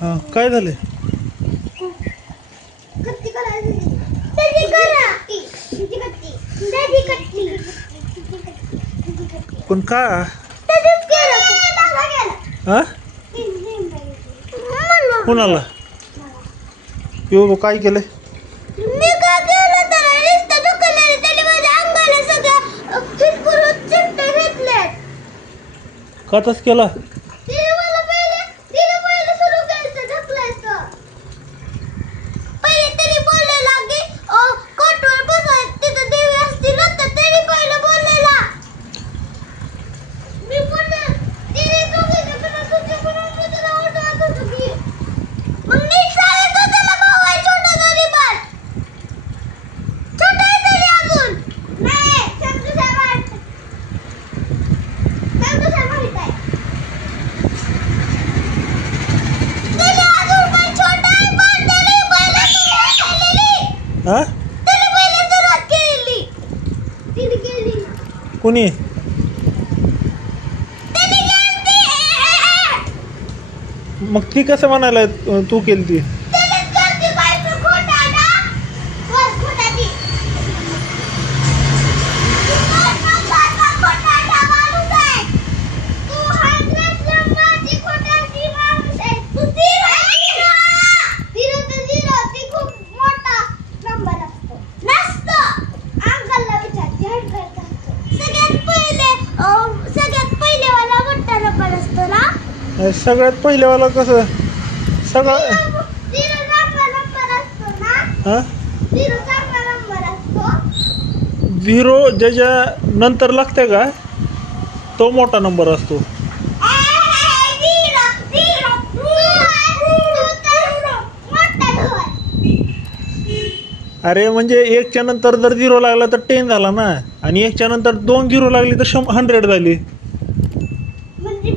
हां काय झालं? पण का हा कोणाला यो काय केलंय? मी काय केलं तर रिश्ता दुखलेला त्याने माझ्या अंगाला सगळं फिरफुरून चिमटे घेतले. का तस केला? तिने पहिले सुरू केलं ढकलायचं. पहिले तरी बोलायला की कोटवर बसायचं तिथं देवी असती ना तर तरी पहिलं बोलायला. मी पण तिने दोघींनी पण तुझे पण मी तुला ओढत होतो की मग नीट सांगत होतं ना भाऊ आहे छोटा तरी पण छोटा आहे तरी अजून नाही समजू साहेब माहित आहे त्याला अजून पण छोटा आहे पण त्याला पहिला सुरुवात केलेली हा त्याला पहिला सुरुवात केलेली तिने केली कोणी? त्याने केली मग ती कसं म्हणायला तू केली ती? त्यानेच करते बायको खोटा ना बस खोटा ती सगळ्यात पहिल्यावाला कसं सगळं हा झिरो ज्याच्या नंतर लागते का तो मोठा नंबर असतो. अरे म्हणजे एकच्या नंतर जर झिरो लागला तर 10 झाला ना आणि एकच्या नंतर 2 झिरो लागली तर 100 झाली. म्हणजे